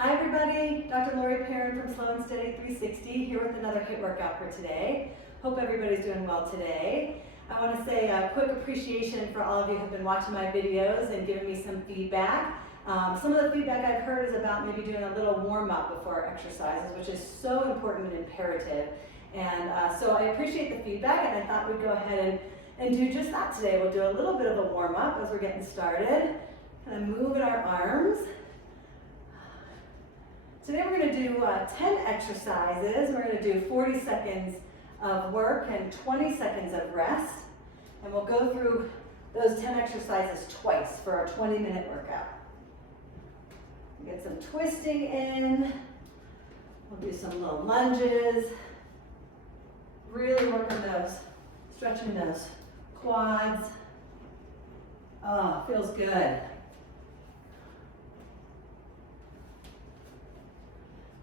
Hi everybody, Dr. Laurie Perrin from Slow and Steady 360 here with another HIIT workout for today. Hope everybody's doing well today. I want to say a quick appreciation for all of you who have been watching my videos and giving me some feedback. Some of the feedback I've heard is about maybe doing a little warm-up before exercises, which is so important and imperative. And so I appreciate the feedback, and I thought we'd go ahead and do just that today. We'll do a little bit of a warm-up as we're getting started. Kind of moving our arms. Today we're going to do 10 exercises. We're going to do 40 seconds of work and 20 seconds of rest. And we'll go through those 10 exercises twice for our 20-minute workout. Get some twisting in. We'll do some little lunges. Really working those, stretching those quads. Oh, feels good.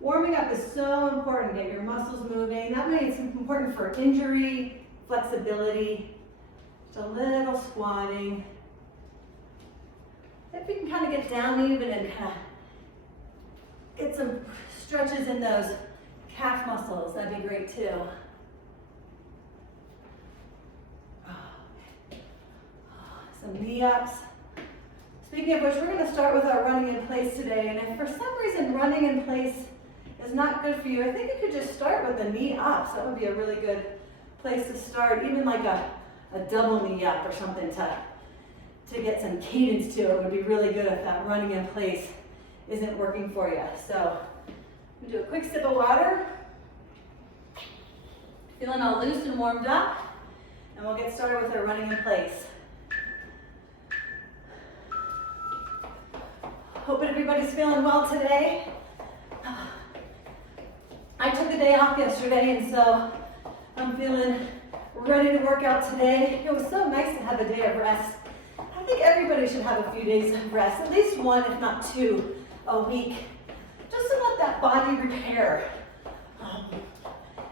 Warming up is so important. Get your muscles moving. That means it's important for injury, flexibility, just a little squatting. If you can kind of get down even and kind of get some stretches in those calf muscles, that'd be great too. Some knee ups. Speaking of which, we're going to start with our running in place today. And if for some reason running in place is not good for you, I think you could just start with the knee ups. That would be a really good place to start, even like a double knee up or something to get some cadence to it would be really good if that running in place isn't working for you. So we'll do a quick sip of water. Feeling all loose and warmed up, and we'll get started with our running in place. Hoping everybody's feeling well today. I took a day off yesterday, and so I'm feeling ready to work out today. It was so nice to have a day of rest. I think everybody should have a few days of rest, at least one, if not two, a week, just to let that body repair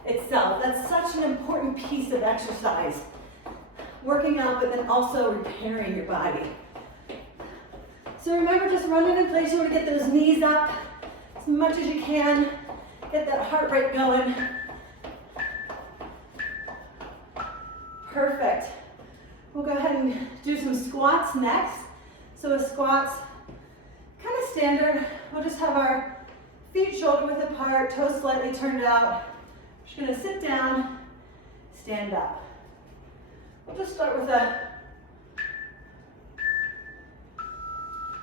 itself. That's such an important piece of exercise. Working out, but then also repairing your body. So remember, just running in place, you want to get those knees up as much as you can. Get that heart rate going. Perfect. We'll go ahead and do some squats next. So with squats, kind of standard. We'll just have our feet shoulder width apart, toes slightly turned out. Just going to sit down, stand up. We'll just start with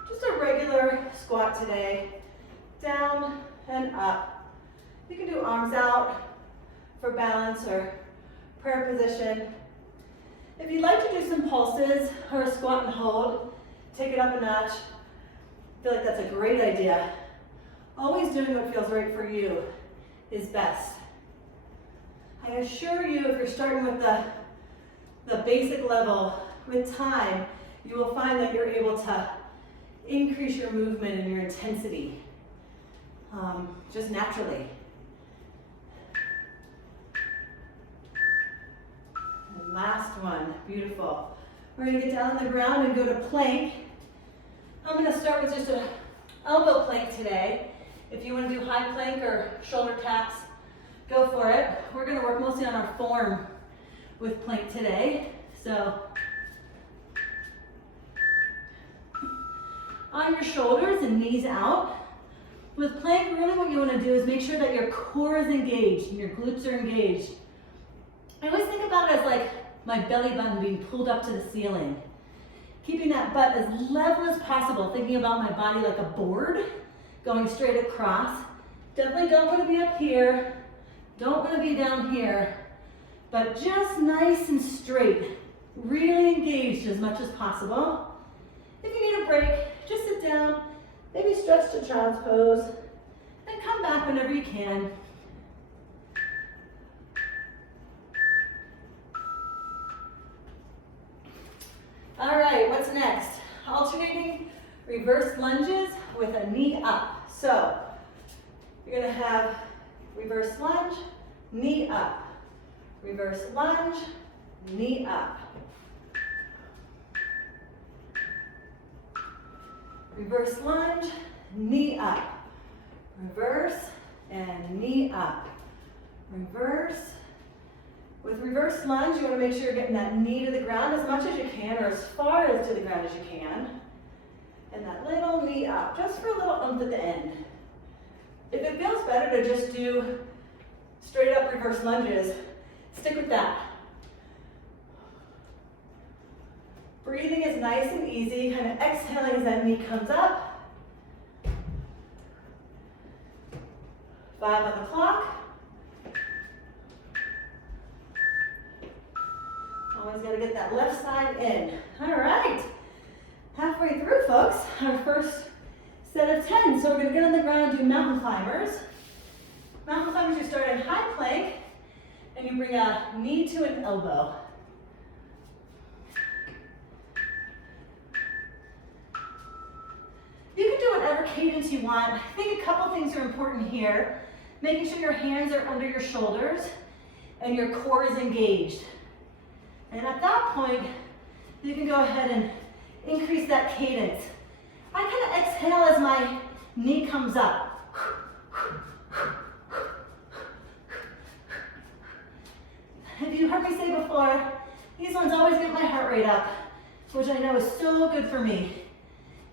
just a regular squat today. Down and up. You can do arms out for balance or prayer position. If you'd like to do some pulses or a squat and hold, take it up a notch. I feel like that's a great idea. Always doing what feels right for you is best. I assure you, if you're starting with the basic level, with time, you will find that you're able to increase your movement and your intensity just naturally. And last one, beautiful. We're going to get down on the ground and go to plank. I'm going to start with just an elbow plank today. If you want to do high plank or shoulder taps, go for it. We're going to work mostly on our form with plank today. So on your shoulders and knees out. With plank, really what you want to do is make sure that your core is engaged and your glutes are engaged. I always think about it as like my belly button being pulled up to the ceiling. Keeping that butt as level as possible, thinking about my body like a board going straight across. Definitely don't want to be up here, don't want to be down here, but just nice and straight, really engaged as much as possible. If you need a break, just sit down, maybe stretch to child's pose, and come back whenever you can. All right, what's next? Alternating reverse lunges with a knee up. So you're gonna have reverse lunge, knee up. Reverse lunge, knee up. Reverse lunge, knee up. reverse, and knee up. Reverse. With reverse lunge, you want to make sure you're getting that knee to the ground as much as you can, or as far as to the ground as you can. And that little knee up, just for a little oomph at the end. If it feels better to just do straight up reverse lunges, stick with that. Breathing is nice and easy, kind of exhaling as that knee comes up. 5 on the clock. Always got to get that left side in. All right. Halfway through, folks, our first set of 10. So we're going to get on the ground and do mountain climbers. Mountain climbers, you start in high plank, and you bring a knee to an elbow. You can do whatever cadence you want. I think a couple things are important here. Making sure your hands are under your shoulders and your core is engaged. And at that point, you can go ahead and increase that cadence. I kind of exhale as my knee comes up. If you heard me say before, these ones always get my heart rate up, which I know is so good for me,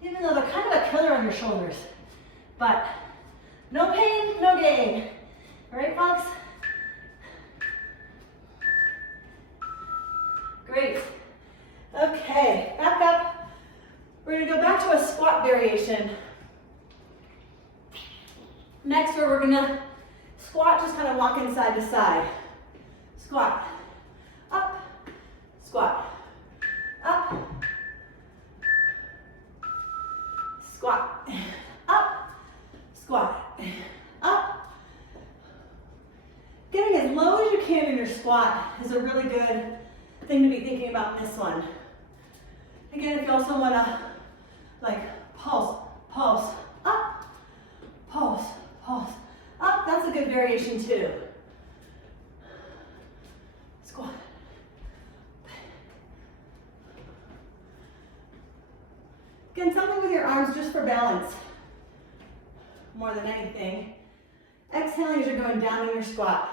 even though they're kind of a killer on your shoulders. But no pain, no gain. All right, folks? Great. Okay, back up. We're going to go back to a squat variation. Next, we're going to squat, just kind of walking side to side. Squat, up, squat, up, squat, up, squat, up. Getting as low as you can in your squat is a really good thing to be thinking about in this one. Again, if you also want to pulse, pulse, up, pulse, pulse, up, that's a good variation too. Squat. Again, something with your arms just for balance, more than anything. Exhaling as you're going down in your squat.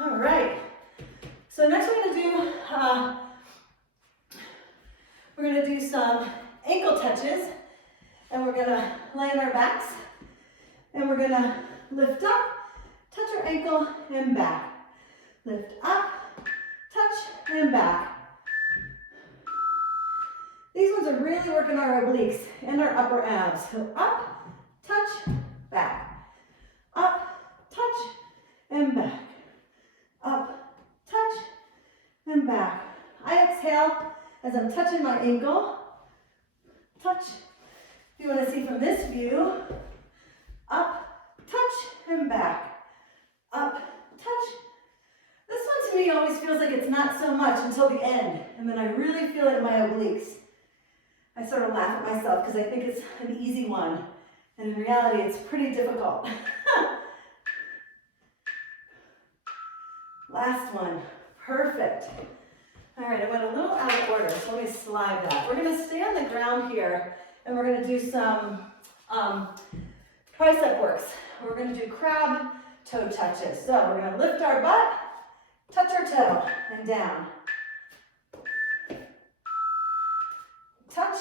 All right. So next we're going to do some ankle touches, and we're going to lay on our backs, and we're going to lift up, touch our ankle, and back. Lift up, touch, and back. These ones are really working our obliques and our upper abs. So up, touch, back. Up, touch, and back. Up, touch, and back. I exhale as I'm touching my ankle. Touch. If you want to see from this view, up, touch, and back. Up, touch. This one to me always feels like it's not so much until the end, and then I really feel it in my obliques. I sort of laugh at myself because I think it's an easy one, and in reality it's pretty difficult. Last one, perfect. All right, I went a little out of order, so let me slide that. We're gonna stay on the ground here, and we're gonna do some tricep works. We're gonna do crab toe touches. So we're gonna lift our butt, touch our toe, and down. Touch,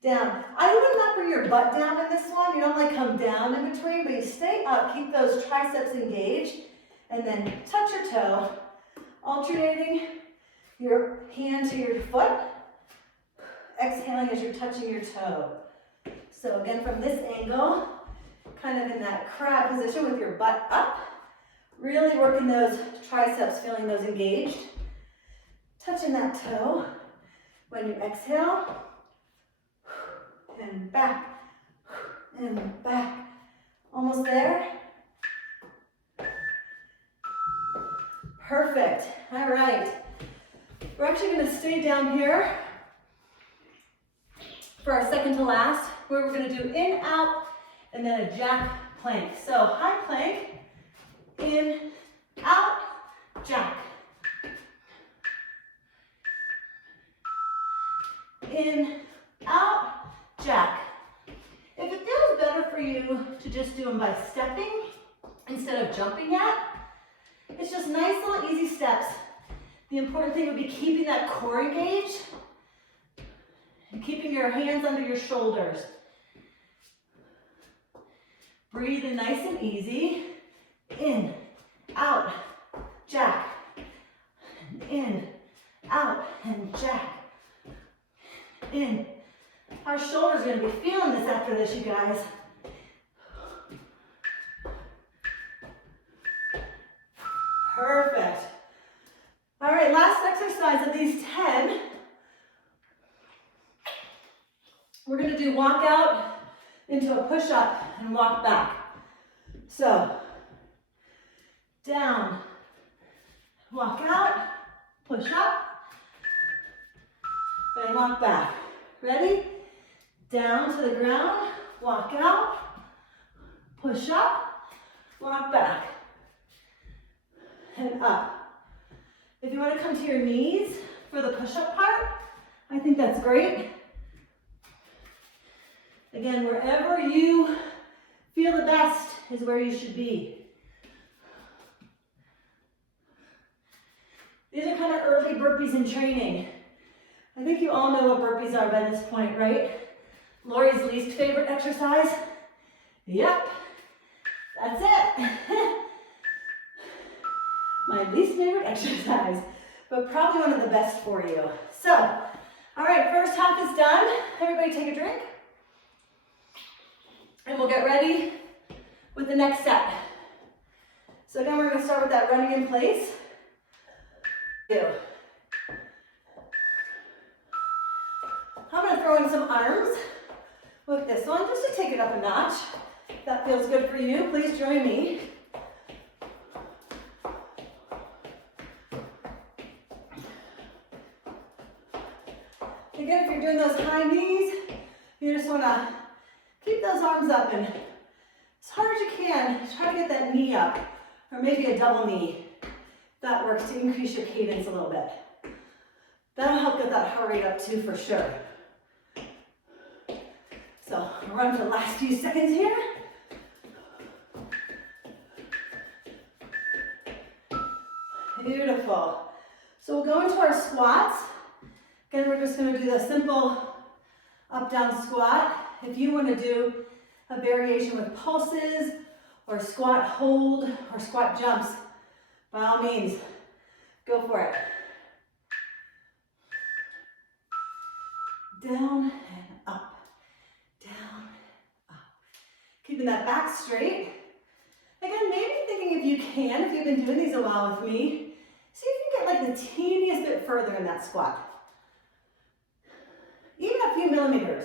down. I would not bring your butt down in this one. You don't come down in between, but you stay up, keep those triceps engaged, and then touch your toe, alternating your hand to your foot, exhaling as you're touching your toe. So again, from this angle, kind of in that crab position with your butt up, really working those triceps, feeling those engaged, touching that toe. When you exhale, and back, and back. Almost there. Perfect. All right. We're actually going to stay down here for our second to last, where we're going to do in, out, and then a jack plank. So high plank, in, out, jack. In, out, jack. to just do them by stepping instead of jumping yet. It's just nice little easy steps. The important thing would be keeping that core engaged and keeping your hands under your shoulders. Breathe in nice and easy. In, out, jack. In, out, and jack. In. Our shoulders are going to be feeling this after this, you guys. Perfect. All right, last exercise of these 10. We're going to do walk out into a push-up and walk back. So, down, walk out, push up, and walk back. Ready? Down to the ground, walk out, push up, walk back, and up. If you want to come to your knees for the push-up part, I think that's great. Again, wherever you feel the best is where you should be. These are kind of early burpees in training. I think you all know what burpees are by this point, right? Laurie's least favorite exercise? Yep, that's it. My least favorite exercise, but probably one of the best for you. So, all right, first half is done. Everybody take a drink. And we'll get ready with the next set. So again, we're going to start with that running in place. I'm going to throw in some arms with this one just to take it up a notch. If that feels good for you, please join me. Again, if you're doing those high knees, you just want to keep those arms up and as hard as you can, try to get that knee up, or maybe a double knee. That works to increase your cadence a little bit. That'll help get that heart rate up too, for sure. So, we'll run for the last few seconds here. Beautiful. So we'll go into our squats. Again, we're just going to do the simple up-down squat. If you want to do a variation with pulses, or squat hold, or squat jumps, by all means, go for it. Down and up, down, up. Keeping that back straight. Again, maybe thinking if you can, if you've been doing these a while with me, see if you can get like the teeniest bit further in that squat. Even a few millimeters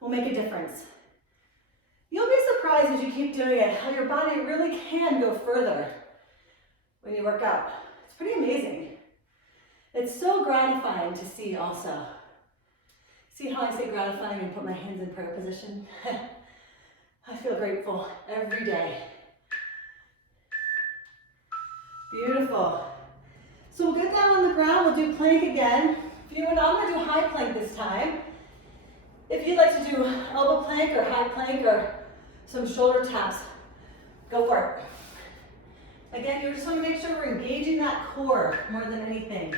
will make a difference. You'll be surprised as you keep doing it, how your body really can go further when you work out. It's pretty amazing. It's so gratifying to see also. See how I say gratifying and put my hands in prayer position? I feel grateful every day. Beautiful. So we'll get down on the ground, we'll do plank again. If you want, I'm going to do high plank this time. If you'd like to do elbow plank or high plank or some shoulder taps, go for it. Again, you just want to make sure we're engaging that core more than anything.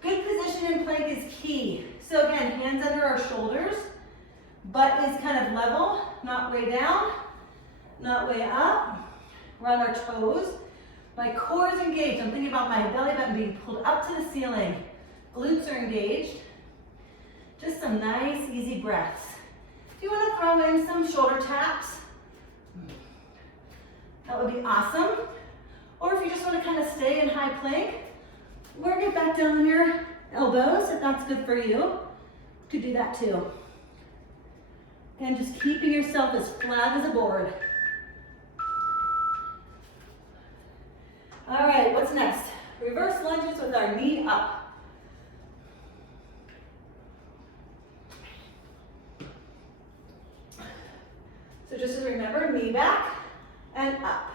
Good position in plank is key. So again, hands under our shoulders, butt is kind of level, not way down, not way up. We're on our toes. My core is engaged. I'm thinking about my belly button being pulled up to the ceiling. Glutes are engaged. Just some nice, easy breaths. If you want to throw in some shoulder taps, that would be awesome. Or if you just want to kind of stay in high plank, or get back down on your elbows, if that's good for you, you could do that too. And just keeping yourself as flat as a board. All right, what's next? Reverse lunges with our knee up. So just remember, knee back and up.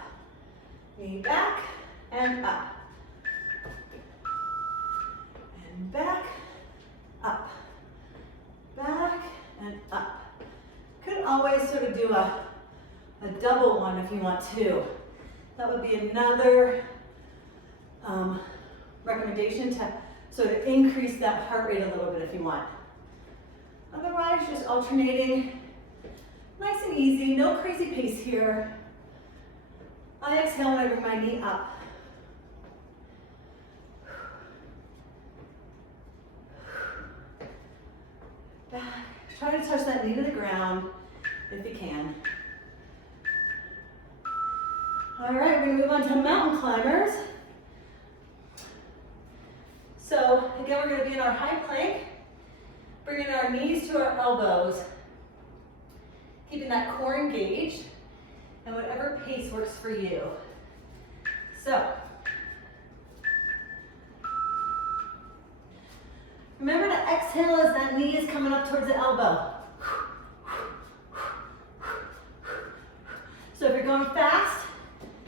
Knee back and up. And back, up. Back and up. a double one if you want to. That would be another recommendation to sort of increase that heart rate a little bit if you want. Otherwise, just alternating, nice and easy, no crazy pace here. I exhale when I bring my knee up. Back. Try to touch that knee to the ground if you can. All right, we're gonna move on to mountain climbers. So again, we're gonna be in our high plank, bringing our knees to our elbows, keeping that core engaged, and whatever pace works for you. So, remember to exhale as that knee is coming up towards the elbow. So if you're going fast,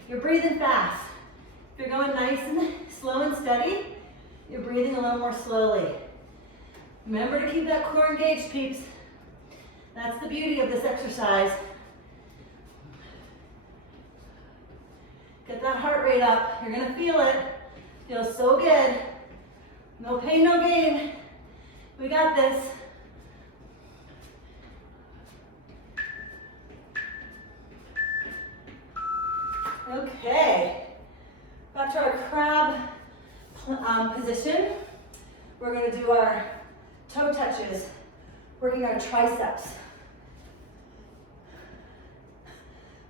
you're breathing fast. If you're going nice and slow and steady, you're breathing a little more slowly. Remember to keep that core engaged, peeps. That's the beauty of this exercise. Get that heart rate up. You're gonna feel it. Feels so good. No pain, no gain. We got this. Okay. Back to our crab position. We're going to do our toe touches, working our triceps.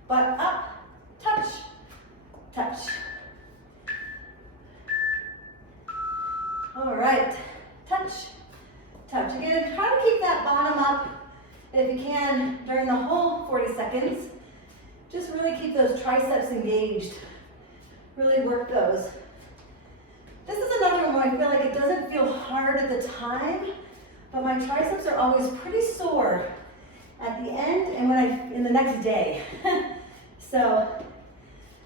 Butt up, touch, touch. All right, touch, touch. Again, try to keep that bottom up if you can during the whole 40 seconds. Just really keep those triceps engaged. Really work those. This is another one where I feel like it doesn't feel hard at the time, but my triceps are always pretty sore at the end and in the next day. So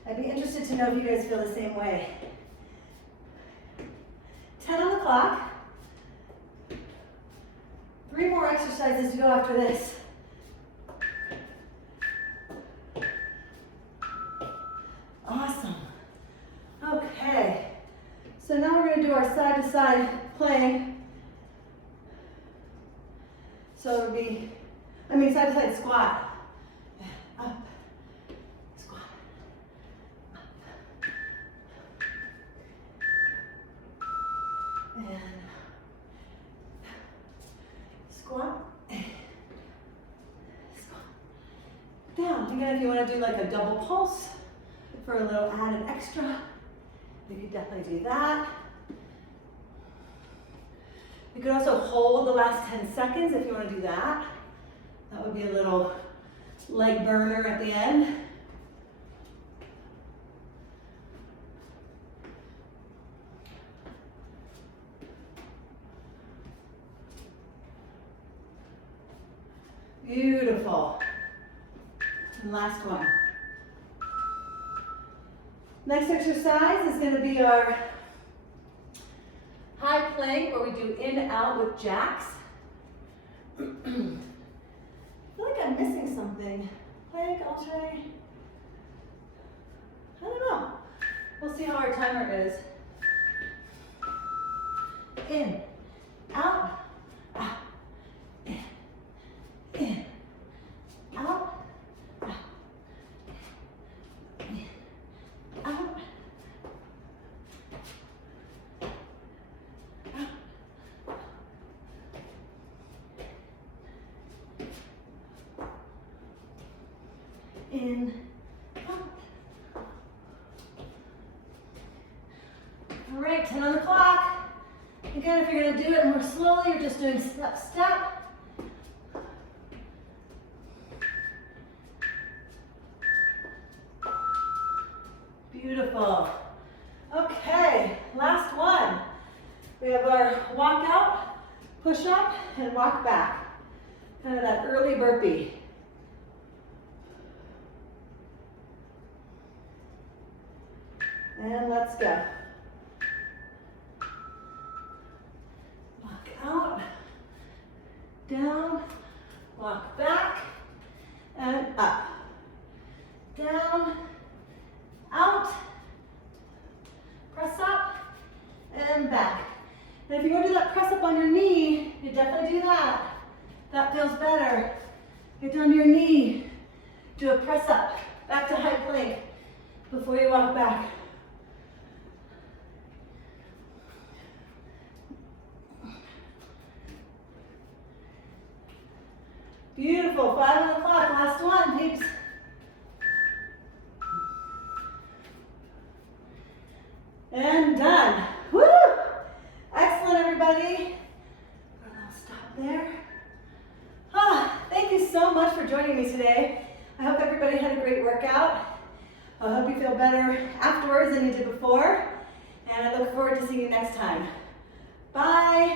I'd be interested to know if you guys feel the same way. 10 on the clock. 3 more exercises to go after this. Awesome. Okay. So now we're going to do our side-to-side plank. So it would be, side-to-side squat. Up, squat, up. And squat, squat. Down. Again, if you want to do like a double pulse for a little added extra, you could definitely do that. You could also hold the last 10 seconds if you want to do that. That would be a little leg burner at the end. Beautiful. And last one. Next exercise is going to be our high plank where we do in and out with jacks. I feel like I'm missing something. Plank, alternate. I don't know. We'll see how our timer is. In, out, out, in, out, out, in, out. In, out. All right, 10 on the clock. Again, if you're going to do it more slowly, you're just doing step, step. Beautiful. Okay, last one. We have our walk out, push up, and walk back. Kind of that early burpee. And let's go. Walk out, down, walk back, and up. feels better. Get down to your knee. Do a press up, back to high plank before you walk back. Beautiful, 5 on the clock, last one, peeps. And done. Woo! Excellent, everybody. I'll stop there. Thank you so much for joining me today. I hope everybody had a great workout. I hope you feel better afterwards than you did before. And I look forward to seeing you next time. Bye.